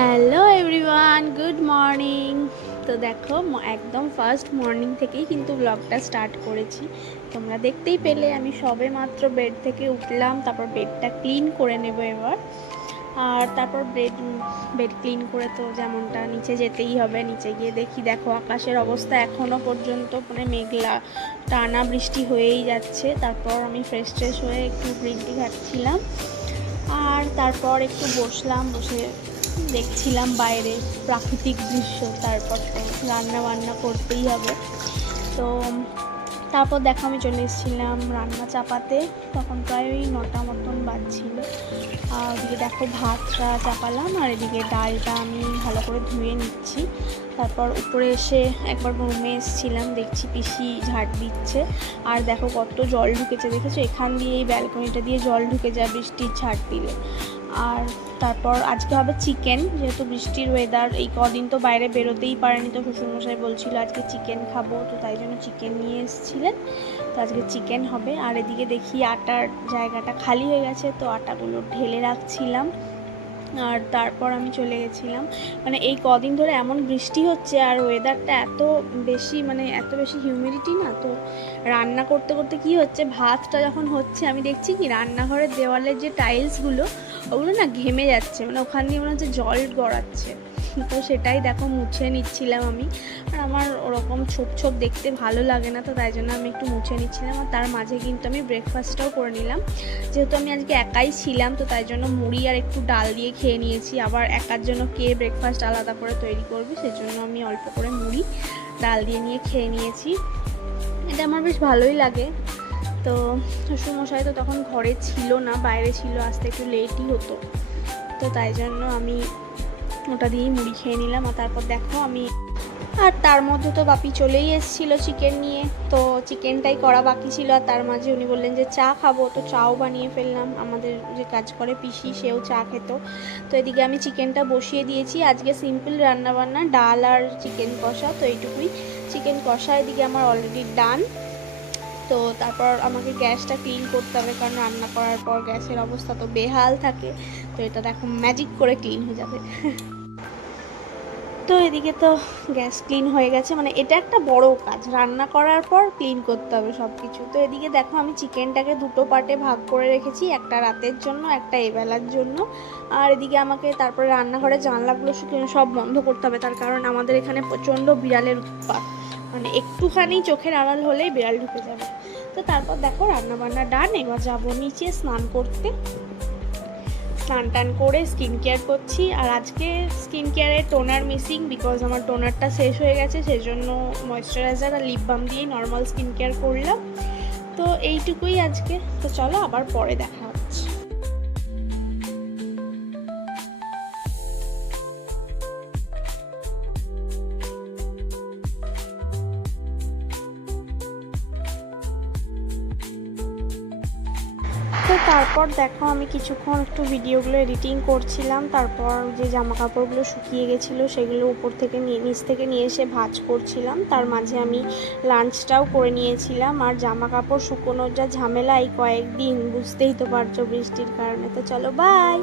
Hello everyone, good morning. তো দেখো একদম ফার্স্ট মর্নিং থেকেই কিন্তু ব্লগটা স্টার্ট করেছি। তোমরা দেখতেই পেলে, আমি সবে মাত্র বেড থেকে উঠলাম, তারপর বেডটা ক্লিন করে নেব এবার। আর তারপর বেড বেড ক্লিন করে তো যেমনটা নিচে যেতেই হবে, নিচে গিয়ে দেখি, দেখো আকাশের অবস্থা এখনও পর্যন্ত মানে মেঘলা, টানা বৃষ্টি হয়েই যাচ্ছে। তারপর আমি ফ্রেশ ট্রেশ হয়ে একটু গ্রিন টি খাচ্ছিলাম। আর তারপর একটু বসলাম, বসে দেখছিলাম বাইরে প্রাকৃতিক দৃশ্য, তারপর তো রান্না বান্না করতেই হবে। তো তারপর দেখো আমি চলে এসেছিলাম রান্না চাপাতে, তখন প্রায় ওই নটা মতন বাজছিল। আর ওদিকে দেখো ভাতটা চাপালাম, আর এদিকে ডালটা আমি ভালো করে ধুয়ে নিচ্ছি। তারপর উপরে এসে একবার রুমে এসেছিলাম, দেখছি পিসি ঝাড় দিচ্ছে। আর দেখো কত জল ঢুকেছে, দেখেছ? এখান দিয়ে এই ব্যালকনিটা দিয়ে জল ঢুকে যায় বৃষ্টির ঝাড় দিলে। আর তারপর আজকে হবে চিকেন, যেহেতু বৃষ্টির ওয়েদার এই কদিন তো বাইরে বেরোতেই পারেনি তো শ্বশুরমশাই বলছিল আজকে চিকেন খাব, তো তাই জন্য চিকেন নিয়ে এসেছিলেন। তো আজকে চিকেন হবে, আর এদিকে দেখি আটার জায়গাটা খালি হয়ে গেছে, তো আটাগুলো ঢেলে রাখছিলাম। আর তারপর আমি চলে গেছিলাম। মানে এই কদিন ধরে এমন বৃষ্টি হচ্ছে আর ওয়েদারটা এত বেশি মানে এত বেশি হিউমিডিটি না, তো রান্না করতে করতে কি হচ্ছে, ভাতটা যখন হচ্ছে, আমি দেখছি কি রান্নাঘরের দেওয়ালের যে টাইলসগুলো ওগুলো না ঘেমে যাচ্ছে মানে ওখান দিয়ে মনে হচ্ছে জল গড়াচ্ছে। তো সেটাই দেখো, মুছে নিচ্ছিলাম আমি। আর আমার ওরকম ছোপ ছোপ দেখতে ভালো লাগে না, তো তাই জন্য আমি একটু মুছে নিচ্ছিলাম। আর তার মাঝে কিন্তু আমি ব্রেকফাস্টটাও করে নিলাম। যেহেতু আমি আজকে একাই ছিলাম, তো তাই জন্য মুড়ি আর একটু ডাল দিয়ে খেয়ে নিয়েছি। আবার একার জন্য কে ব্রেকফাস্ট আলাদা করে তৈরি করবে, সেজন্য আমি অল্প করে মুড়ি, ডাল দিয়ে নিয়ে খেয়ে নিয়েছি। এটা আমার বেশ ভালোই লাগে। তো শ্বশুরমশাই তো তখন ঘরে ছিল না, বাইরে ছিল, আসতে একটু লেটই হতো। তো তাই জন্য আমি ওটা দিয়েই মুড়ি খেয়ে নিলাম আর তারপর দেখো আমি আর তার মধ্যে তো বাপি চলেই এসেছিল চিকেন নিয়ে। তো চিকেনটাই করা বাকি ছিল আর তার মাঝে উনি বললেন যে চা খাব। তো চাও বানিয়ে ফেললাম। আমাদের যে কাজ করে পিসি, সেও চা খেত। তো এদিকে আমি চিকেনটা বসিয়ে দিয়েছি। আজকে সিম্পল রান্নাবান্না, ডাল আর চিকেন কষা। তো এইটুকুই। চিকেন কষা এদিকে আমার অলরেডি ডান তো তারপর আমাকে গ্যাসটা ক্লিন করতে হবে কারণ রান্না করার পর গ্যাসের অবস্থা তো বেহাল থাকে। তো এটা দেখো ম্যাজিক করে ক্লিন হয়ে যাবে। তো এদিকে তো গ্যাস ক্লিন হয়ে গেছে। মানে এটা একটা বড় কাজ। রান্না করার পর ক্লিন করতে হবে সব কিছু তো এদিকে দেখো আমি চিকেনটাকে দুটো পার্টে ভাগ করে রেখেছি। একটা রাতের জন্য, একটা এবেলার জন্য। আর এদিকে আমাকে তারপরে রান্নাঘরে জানলাগুলো সব বন্ধ করতে হবে। তার কারণ আমাদের এখানে প্রচণ্ড বিড়ালের উৎপাত। মানে একটুখানি চোখের আড়াল হলেই বিড়াল ঢুকে যাবে। তো তারপর দেখো রান্নাবান্না ডান, এবার যাব নিচে স্নান করতে। স্নান টান করে স্কিন কেয়ার করছি। আর আজকে স্কিন কেয়ারে টোনার মিসিং বিকজ আমার টোনারটা শেষ হয়ে গেছে সেই জন্য ময়শ্চারাইজার আর লিপ বাম দিয়েই নর্মাল স্কিন কেয়ার করলাম। তো এইটুকুই আজকে। তো চলো আবার পরে দেখা হচ্ছে। তো তারপর দেখো আমি কিছুক্ষণ একটু ভিডিওগুলো এডিটিং করছিলাম, তারপর যে জামা কাপড়গুলো শুকিয়ে গেছিল সেগুলো উপর থেকে নিয়ে, নিচ থেকে নিয়ে এসে ভাজ করছিলাম, তার মাঝে আমি লাঞ্চটাও করে নিয়েছিলাম, আর জামা কাপড় শুকোনোর যা ঝামেলা এই কয়েকদিন, বুঝতেই তো পারছ বৃষ্টির কারণে। তো চলো বাই